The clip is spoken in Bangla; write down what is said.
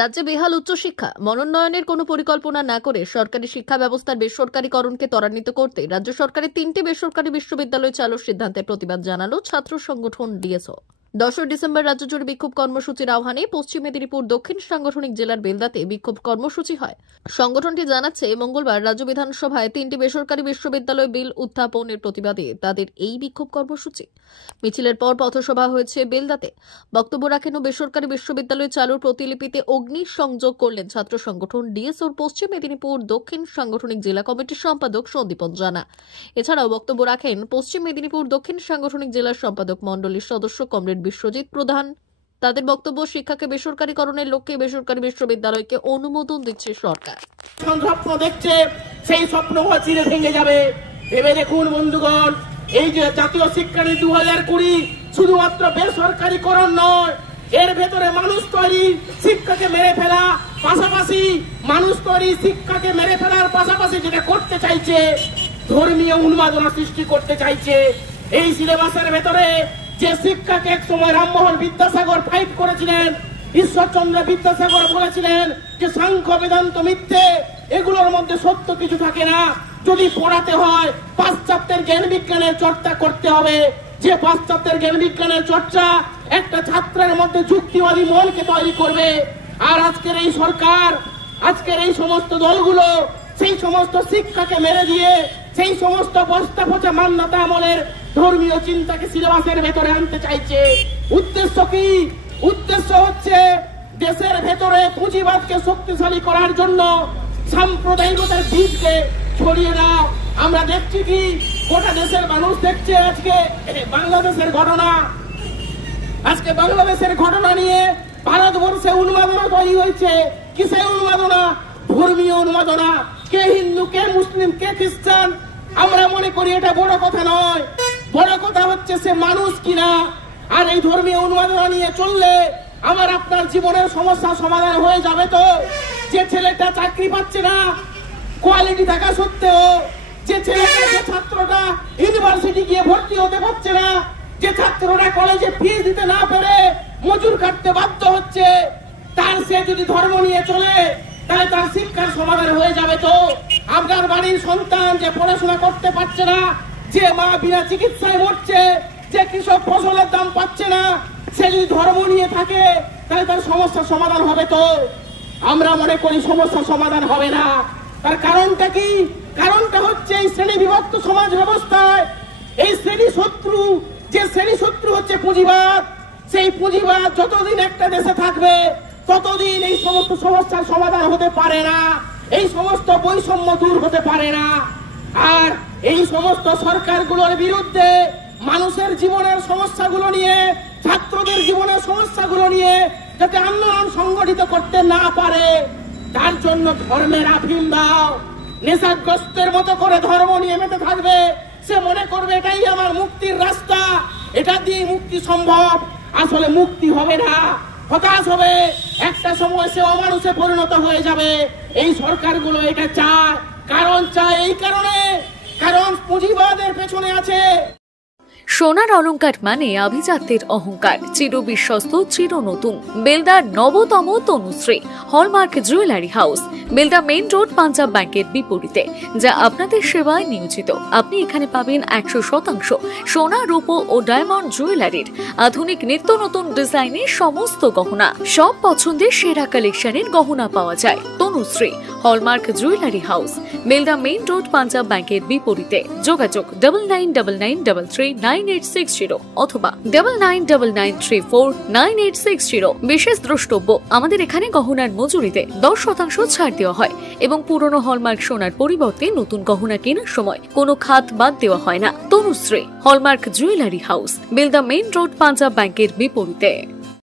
রাজ্যে বেহাল উচ্চশিক্ষা মনোন্নয়নের কোনো পরিকল্পনা না করে সরকারি শিক্ষা ব্যবস্থার বেসরকারীকরণকে ত্বরান্বিত করতে রাজ্য সরকারের 3টি বেসরকারি বিশ্ববিদ্যালয় চালুর সিদ্ধান্তের প্রতিবাদ জানালো ছাত্র সংগঠন ডিএসও। 10 ডিসেম্বর রাজ্য জুড়ে বিক্ষোভ কর্মসূচির আহ্বানে পশ্চিম মেদিনীপুর দক্ষিণ সাংগঠনিক জেলার বেলদাতে বিক্ষোভ কর্মসূচি হয়। সংগঠনটি জানাচ্ছে, মঙ্গলবার রাজ্য বিধানসভায় 3টি বেসরকারি বিশ্ববিদ্যালয় বিল উত্থাপনের প্রতিবাদে তাদের এই বিক্ষোভ কর্মসূচি। মিছিলের পর পথসভা হয়েছে বেলদাতে। বক্তব্য রাখেন বেসরকারি বিশ্ববিদ্যালয় চালুর প্রতিলিপিতে অগ্নি সংযোগ করলেন ছাত্র সংগঠন ডিএসওর পশ্চিম মেদিনীপুর দক্ষিণ সাংগঠনিক জেলা কমিটির সম্পাদক সন্দীপন জানা। এছাড়াও বক্তব্য রাখেন পশ্চিম মেদিনীপুর দক্ষিণ সাংগঠনিক জেলার সম্পাদক মণ্ডলীর সদস্য কমরেড বিশ্বজিৎ প্রধান। তাদের বক্তব্য, শিক্ষাকে বেসরকারীকরণের লক্ষ্যে বেসরকারি বিশ্ববিদ্যালয়কে অনুমোদন দিচ্ছে সরকার। স্বপ্ন দেখছে, সেই স্বপ্ন চিরে ভেঙে যাবে। ভেবে দেখুন বন্ধুগণ, এই যে জাতীয় শিক্ষানীতি 2020 শুধুমাত্র বেসরকারীকরণ নয়, এর ভেতরে মানুষ তৈরি শিক্ষাকে মেরে ফেলা পাশাপাশি মানুষ তৈরি শিক্ষাকে মেরে ফেলার পাশাপাশি যেটা করতে চাইছে, ধর্মীয় উন্মাদনা সৃষ্টি করতে চাইছে। এই সিলেবাসের ভেতরে যে শিক্ষাকে এক সময় রামমোহন বিদ্যাসাগর ফাইট করেছিলেন, ঈশ্বরচন্দ্র বিদ্যাসাগর বলেছিলেন যে সাংখ্য বেদান্ত মিথ্যে, এগুলোর মধ্যে সত্য কিছু থাকে না। যদি পড়াতে হয় পাশ্চাত্যের জ্ঞান বিজ্ঞানের চর্চা করতে হবে, যে পাশ্চাত্যের জ্ঞান বিজ্ঞানের চর্চা একটা ছাত্রের মধ্যে যুক্তিবাদী মনকে তৈরি করবে। আর আজকের এই সরকার, আজকের এই সমস্ত দলগুলো সেই সমস্ত শিক্ষাকে মেরে দিয়ে সেই সমস্ত বস্তা পচা মান্যতা আমলের ধর্মীয় চিন্তাকে সিলেবাসের ভেতরে আনতে চাইছে। উদ্দেশ্য কি? উদ্দেশ্য হচ্ছে দেশের ভেতরে পুঁজিবাদকে শক্তিশালী করার জন্য সাম্প্রদায়িকতার বীজকে ছড়িয়ে দাও। আমরা দেখছি কি, গোটা দেশের মানুষ দেখছে আজকে বাংলাদেশের ঘটনা। আজকে বাংলাদেশের ঘটনা নিয়ে ভারতবর্ষে উন্মাদনা তৈরি হয়েছে। কিসের উন্মাদনা? ধর্মীয় উন্মাদনা। কে হিন্দু, কে মুসলিম, কে খ্রিস্টান, আমরা মনে করি এটা বড় কথা নয়। বড় কথা হচ্ছে সে মানুষ কিনা। আর এই ধর্মীয় উন্মাদনা নিয়ে চললে আমার আপনার জীবনের সমস্যা সমাধান হয়ে যাবে তো? যে ছেলেটা চাকরি পাচ্ছে না কোয়ালিটি থাকা সত্ত্বেও, যে ছেলেটা, যে ছাত্রটা ইউনিভার্সিটি গিয়ে ভর্তি হতে পারছে না, যে ছাত্ররা কলেজে ফিস দিতে না পেরে মজুর কাটতে বাধ্য হচ্ছে, তার সে যদি ধর্ম নিয়ে চলে তাহলে তার শিক্ষার সমাধান হয়ে যাবে তো? আপনার বাড়ির সন্তান যে পড়াশোনা করতে পারছে না, যে মা বিনা চিকিৎসায় মরছে, যে কৃষক ফসলের দাম পাচ্ছে না, সে যদি ধর্ম নিয়ে থাকে তাহলে তার সমস্যার সমাধান হবে তো? আমরা মনে করি সমস্যার সমাধান হবে না। তার কারণটা কি? কারণটা হচ্ছে এই শ্রেণী বিভক্ত সমাজ ব্যবস্থায় এই শ্রেণী শত্রু, যে শ্রেণী শত্রু হচ্ছে পুঁজিবাদ। সেই পুঁজিবাদ যতদিন একটা দেশে থাকবে ততদিন এই সমস্ত সমস্যার সমাধান হতে পারে না, এই সমস্ত বৈষম্য দূর হতে পারে না। আর এই সমস্ত সরকারগুলোর বিরুদ্ধে মানুষের জীবনের সমস্যাগুলো নিয়ে, ছাত্রদের জীবনের সমস্যাগুলো নিয়ে যাতে আন্দোলন সংগঠিত করতে না পারে, তার জন্য ধর্মের আফিম দাও। নেশাগ্রস্তের মতো করে ধর্ম নিয়ে মেতে থাকবে। সে মনে করবে এটাই আমার মুক্তির রাস্তা, এটা দিয়ে মুক্তি সম্ভব। আসলে মুক্তি হবে না, হতাশ হবে। একটা সময় সে অমানুষে পরিণত হয়ে যাবে। এই সরকারগুলো এটা চায়। কারণ চায় এই কারণে, কারণ পুঁজিবাদের পেছনে আছে। সোনার অলংকার মানে আভিজাত্যের অহংকার, চির বিশ্বস্ত, চির নতুন। বেলদার নবতম Tanushree hallmark jewellery house, Belda main road, Punjab ব্যাংকের বিপরীতে, যা আপনাদের সেবায় নিয়োজিত। আপনি এখানে পাবেন 100% সোনা, রূপো ও ডায়মন্ড জুয়েলারির আধুনিক নিত্য নতুন ডিজাইনের সমস্ত গহনা। সব পছন্দের সেরা কালেকশনের গহনা পাওয়া যায়। Tanushree hallmark jewellery house, Belda main road, Punjab ব্যাংকের বিপরীতে। যোগাযোগ 9999339860 অথবা 9999349860। বিশেষ দ্রষ্টব্য, আমাদের এখানে গহনার মজুরিতে 10% ছাড় দেওয়া হয় এবং পুরনো হলমার্ক সোনার পরিবর্তে নতুন গহনা কেনার সময় কোনো খাত বাদ দেওয়া হয় না। Tanushree hallmark jewellery house, Belda main road, Punjab ব্যাংকের বিপরীতে।